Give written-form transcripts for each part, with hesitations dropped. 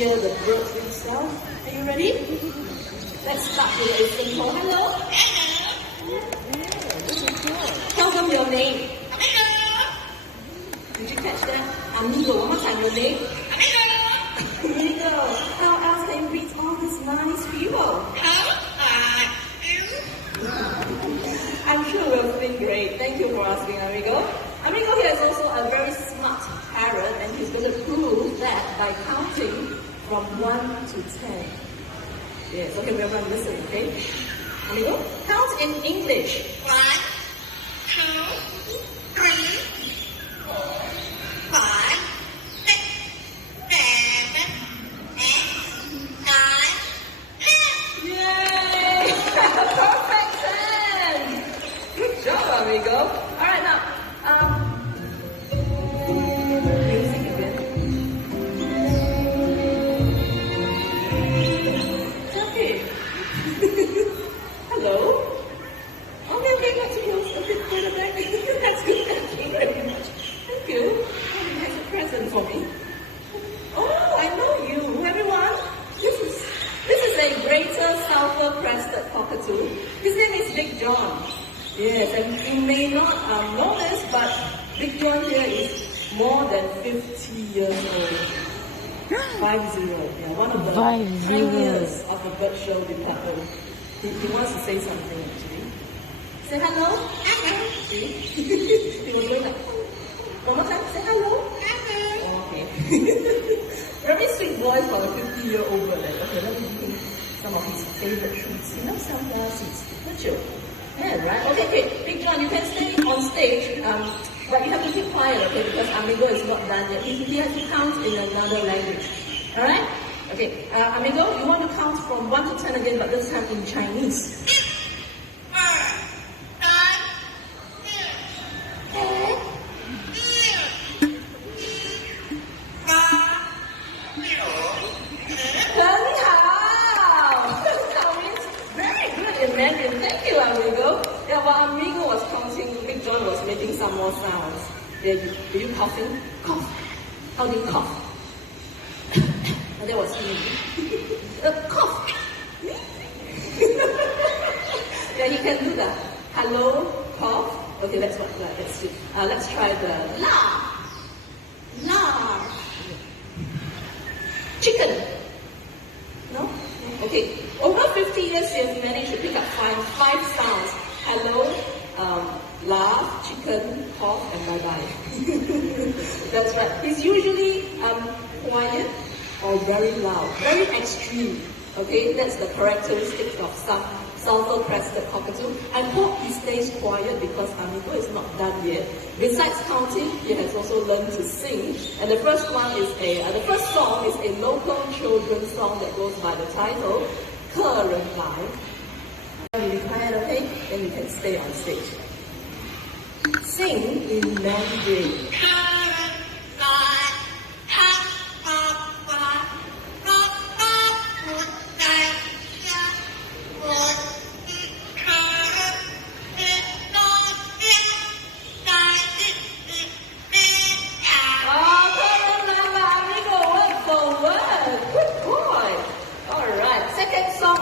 hear the birds themselves. Are you ready? Let's start with a simple hello. Tell them your name. Did you catch that? Amigo. One more time, your name? Amigo. How else can you greet all these nice people? I'm sure we'll feel great. Thank you for asking, Amigo. Amigo here is also a very smart parrot, and he's going to prove that by counting from 1 to 10. Yes, okay, we're going to listen, okay? Amigo, count in English. 1, 2, 3, 4, 5, 6, 7, 8, 9, 10. Yay! Perfect 10! Good job, Amigo. All right, now, music again. Okay. Hello. Okay, got to close a bit further back. That's good. Thank you very much. Thank you. Oh, he has a present for me. Oh, I know you, everyone. This is a greater sulfur-crested cockatoo. His name is Big John. Yes, and you may not know this, but Big John here is more than 50 years old. 50. Yeah, one of the pioneers of the bird show department. He wants to say something actually. Say hello. Hello. See? He was going like, one more time, say hello. Hello. Oh, okay. Very sweet voice for a 50-year-old bird. Okay, let me give him some of his favorite treats. He loves sunflower seeds. Don't you? Yeah, right? Okay, Big John, you can stay on stage, but you have to keep quiet, okay, because Amigo is not done yet. He has to count in another language. Alright? Okay, Amigo, you want to count from 1 to 10 again, but this time in Chinese. Thank you, Amigo. Yeah, while Amigo was counting, Big John was making some more sounds. Yeah, were you coughing? Cough. How do you cough? Oh, that was me. Cough. Yeah, he can do that. Hello, cough. Okay, let's see. Let's try the la. Chicken. No? Okay. Over 50 years, he has managed to pick up five sounds. Hello, laugh, chicken, cough, and bye-bye. That's right. He's usually quiet or very loud, very extreme. Okay, that's the characteristics of some sulfur-crested cockatoo. I hope he stays quiet because Amigo is not done yet. Besides counting, he has also learned to sing. And the first song is a local children's song that goes by the title 客人来. When you quiet, okay? Then you can stay on stage. Sing in Mandarin.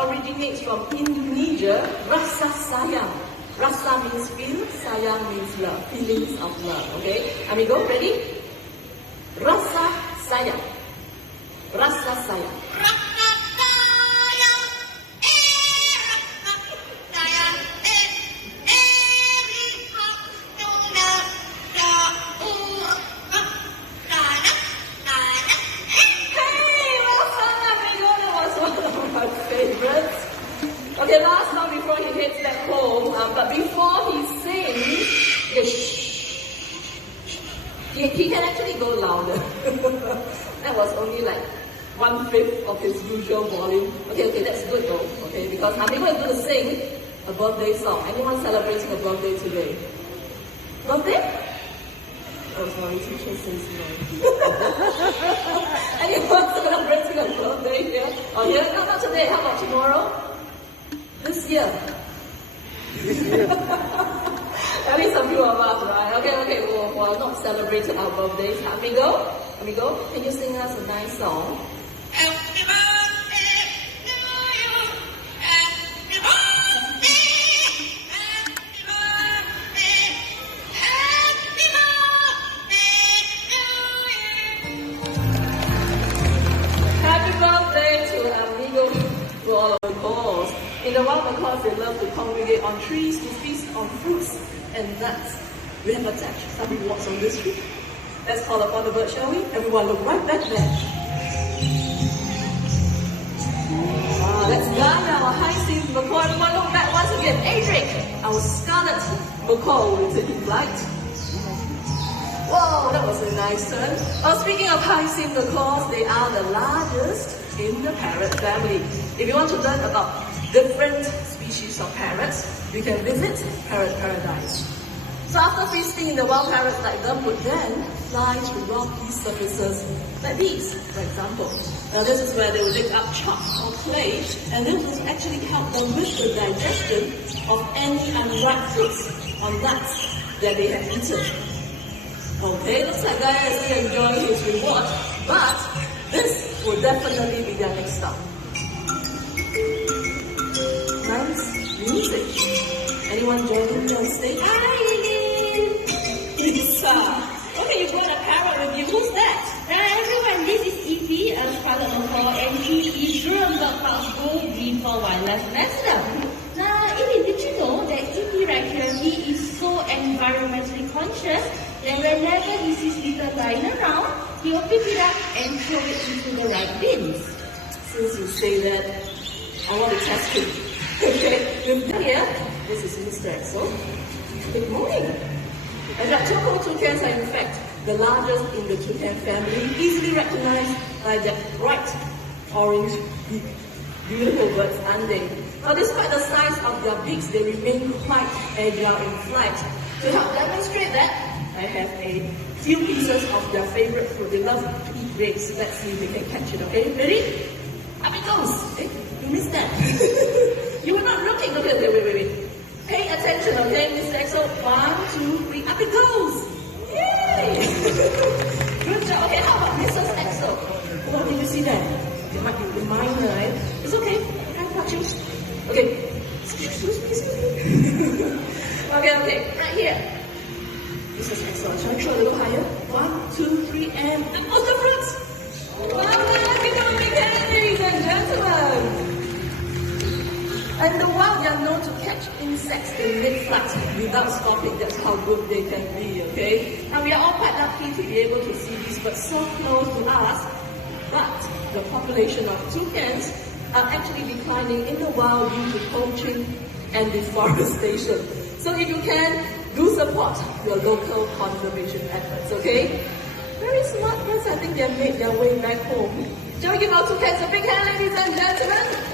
Originates from Indonesia, rasa sayang. Rasa means feel, sayang means love, feelings of love. Okay, Amigo, ready? Rasa sayang. Rasa sayang. Okay, last song before he hits that home, but before he sings, he can actually go louder. That was only like 1/5 of his usual volume. Okay, that's good though, okay, because Amigo is going to sing a birthday song. Anyone celebrating a birthday today? Birthday? Oh, sorry, teacher says no. Anyone celebrating a birthday here? Oh, here? No, not today. How about tomorrow? This year. At least a few of us, right? Okay, we're not celebrating our birthdays. Amigo, can you sing us a nice song? In the wild macaws, they love to congregate on trees to feast on fruits and nuts. We have attached some rewards on this tree. Let's call upon the bird, shall we? Everyone look right back there. Let's garner our hyacinth macaw. Everyone look back once again. Adric, our scarlet macaw will take flight. Whoa, that was a nice turn. Speaking of hyacinth macaws, they are the largest in the parrot family. If you want to learn about different species of parrots, you can visit Parrot Paradise. So after feasting in the wild parrots like them would then fly to rocky surfaces like these, for example. Now this is where they will dig up chalk or clay, and this will actually help them with the digestion of any unripe fruits or nuts that they have eaten. Okay, looks like Gaia is still enjoying his reward, but this will definitely be their next stop. Nice music. Anyone joining me on stage? Lisa. Okay, you brought a parrot with you. Who's that? Everyone, this is Evie, a scarlet macaw, and she is Nuremberg Park's Gold Green for Wildlife Ambassador. Now, Evie, did you know that Evie right here, he is so environmentally conscious that whenever he sees litter lying around, he will pick it up and throw it into the right bins. Since you say that, I want to test him. Okay, here, this is Mr. Axel. Good morning. And that choco toucans are in fact the largest in the toucan family, easily recognized by their bright orange beak. Beautiful birds, aren't they? Now despite the size of their beaks, they remain quite agile in flight. To help demonstrate that, I have a few pieces of their favorite fruit. They love to eat grapes. Let's see if we can catch it, okay? Ready? Up it goes! Hey, you missed that. You were not looking. Okay, wait. Pay attention, okay, Mr. Axel? 1, 2, 3, up it goes! Yay! Good job. Okay, how about Mrs. Axel? Oh, did you see that? It might be minor, right? It's okay. I can't touch you. Okay. Excuse me. Okay, right here. Mrs. Axel, shall I throw a little higher? 1, 2, 3, and up goes the fruits! Wow, look at the big hand, ladies and gentlemen! And the wild, they are known to catch insects in mid-flight without stopping. That's how good they can be, okay? And we are all quite lucky to be able to see these birds so close to us. But the population of toucans are actually declining in the wild due to poaching and deforestation. So if you can, do support your local conservation efforts, okay? Very smart birds. I think they have made their way back home. Shall we give our toucans a big hand, ladies and gentlemen?